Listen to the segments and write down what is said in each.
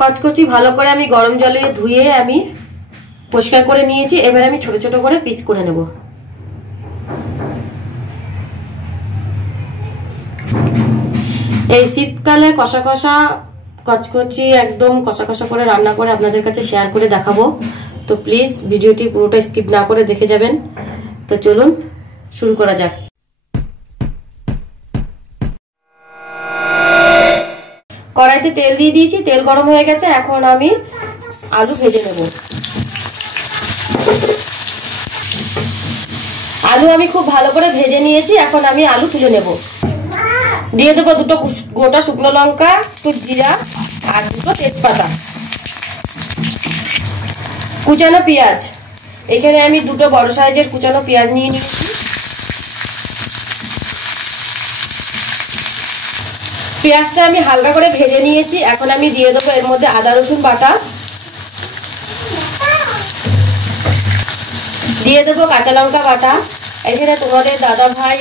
কচকচি ভালো করে আমি গরম জলে ধুয়ে আমি পরিষ্কার করে নিয়েছি। এবার আমি ছোট ছোট করে পিস করে নেব। এই শীতকালে কষা কষা কচকচি একদম কষা কষা করে রান্না করে আপনাদের কাছে শেয়ার করে দেখাবো। তো প্লিজ ভিডিওটি পুরোটা স্কিপ না করে দেখে যাবেন। তো চলুন শুরু করা যাক। কড়াইতে তেল দিয়ে দিয়েছি, তেল গরম হয়ে গেছে। এখন আমি আলু ভেজে নেব। আলু আমি খুব ভালো করে ভেজে নিয়েছি। এখন আমি আলু তুলে নেব। দিয়ে দেবো দুটো গোটা শুকনো লঙ্কা, একটু জিরা আর দুটো তেজপাতা, কুচানো পেঁয়াজ। এখানে আমি দুটো বড় সাইজের কুচানো পেঁয়াজ নিয়ে নিয়েছি। পেঁয়াজটা আমি হালকা করে ভেজে নিয়েছি। এখন আমি দিয়ে দেবো এর মধ্যে আদা রসুন বাটা, দিয়ে দেবো কাঁচা লঙ্কা বাটা। এখানে তোমাদের দাদা ভাই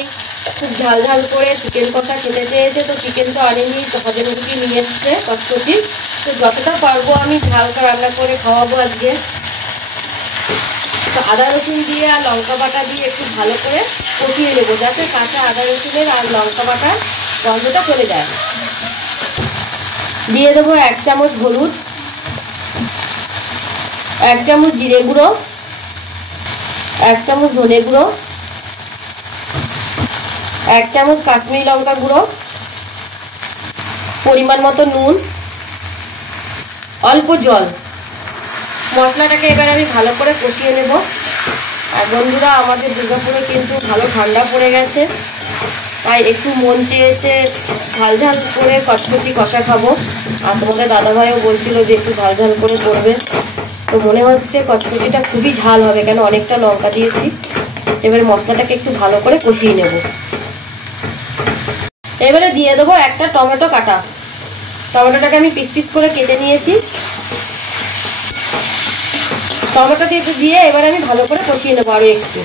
খুব ঝাল ঝাল করে চিকেন কষা খেতে চেয়েছে, তো চিকেন তো আনেনি, তো হাজার মুরগি নিয়ে এসছে কচকচি। তো যতটা পারবো আমি ঝালটা রান্না করে খাওয়াবো আজকে। তো আদা রসুন দিয়ে আর লঙ্কা বাটা দিয়ে একটু ভালো করে কষিয়ে নেবো, যাতে কাঁচা আদা রসুনের আর লঙ্কা বাটার গন্ধটা চলে যায়। দিয়ে দেবো 1 চামচ হলুদ, 1 চামচ জিরে গুঁড়ো, 1 চামচ ধনে গুঁড়ো, 1 চামচ কাশ্মীরি লঙ্কা গুঁড়ো, পরিমাণ মতো নুন, অল্প জল। মশলাটাকে এবার আমি ভালো করে কষিয়ে নেব। আর বন্ধুরা, আমাদের দুর্গাপুরে কিন্তু ভালো ঠান্ডা পড়ে গেছে, তাই একটু মন চেয়েছে ঝাল ঝাল করে কচকচি কষা খাবো। আর তোমাদের দাদাভাইও বলছিল যে একটু ঝাল ঝাল করে করবে। তো মনে হচ্ছে কচকচিটা খুবই ঝাল হবে, কেন অনেকটা লঙ্কা দিয়েছি। এবারে মশলাটাকে একটু ভালো করে কষিয়ে নেব। এবারে দিয়ে দেবো একটা টমেটো কাটা। টমেটোটাকে আমি পিস পিস করে কেটে নিয়েছি। টমেটোকে একটু দিয়ে এবার আমি ভালো করে কষিয়ে নেবো আরো একটু।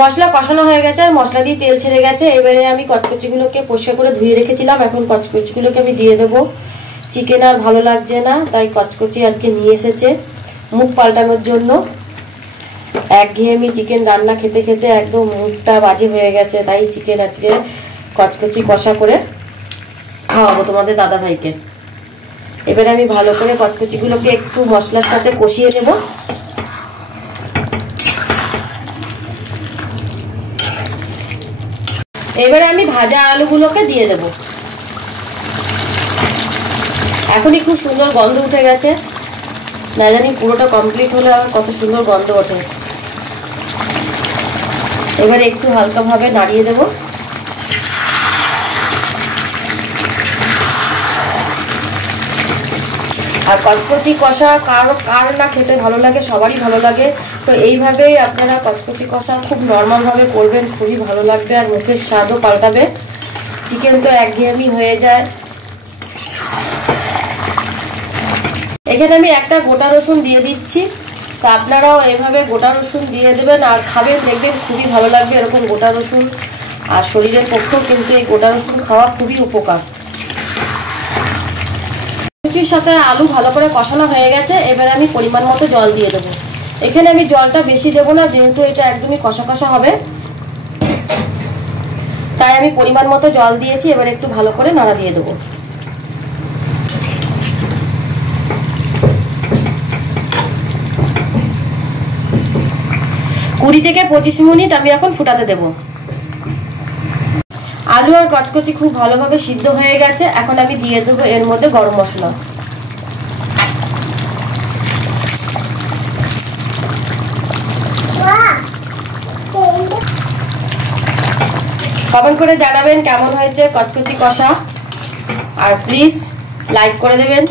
মশলা কষানো হয়ে গেছে আর মশলা দিয়ে তেল ছেড়ে গেছে। এবারে আমি কচকচিগুলোকে পরিষ্কার করে ধুয়ে রেখেছিলাম, এখন কচকচিগুলোকে আমি দিয়ে দেবো। চিকেন আর ভালো লাগছে না, তাই কচকচি আজকে নিয়ে এসেছে মুখ পাল্টানোর জন্য। একঘেয়েমি চিকেন রান্না খেতে খেতে একদম মুখটা বাজে হয়ে গেছে, তাই চিকেন আজকে কচকচি কষা করে খাওয়াবো তোমাদের দাদা ভাইকে। এবারে আমি ভালো করে কচকচিগুলোকে একটু মশলার সাথে কষিয়ে নেব। এবারে আমি ভাজা আলুগুলোকে দিয়ে দেব। এখনই খুব সুন্দর গন্ধ উঠে গেছে, না জানি পুরোটা কমপ্লিট হলে আর কত সুন্দর গন্ধ ওঠে। এবারে একটু হালকাভাবে নাড়িয়ে দেব। আর কচকচি কষা কার না খেতে ভালো লাগে, সবারই ভালো লাগে। তো এইভাবেই আপনারা কচকচি কষা খুব নর্মালভাবে করবেন, খুবই ভালো লাগবে আর মুখের স্বাদও পাল্টাবে। চিকেন তো একঘেয়েমি হয়ে যায়। এখানে আমি একটা গোটা রসুন দিয়ে দিচ্ছি, তো আপনারাও এইভাবে গোটা রসুন দিয়ে দেবেন আর খাবেন, দেখবেন খুবই ভালো লাগবে এরকম গোটা রসুন। আর শরীরের পক্ষেও কিন্তু এই গোটা রসুন খাওয়া খুবই উপকার। কচকচির সাথে আলু ভালো করে কষানো হয়ে গেছে। এবারে আমি পরিমাণ মতো জল দিয়ে দেবো। এখানে আমি জলটা বেশি দেবো না, যেহেতু এটা একদমই কষা কষা হবে, তাই আমি পরিমাণ মতো জল দিয়েছি। এবার একটু ভালো করে নাড়া দিয়ে দেবো। কুড়ি থেকে 25 মিনিট আমি এখন ফুটাতে দেব। আলু আর কচকচি খুব ভালোভাবে সিদ্ধ হয়ে গেছে। এখন আমি দিয়ে দেবো এর মধ্যে গরম মশলা। কমেন্ট করে জানাবেন কেমন হয়েছে কচকচি কষা, আর প্লিজ লাইক করে দেবেন।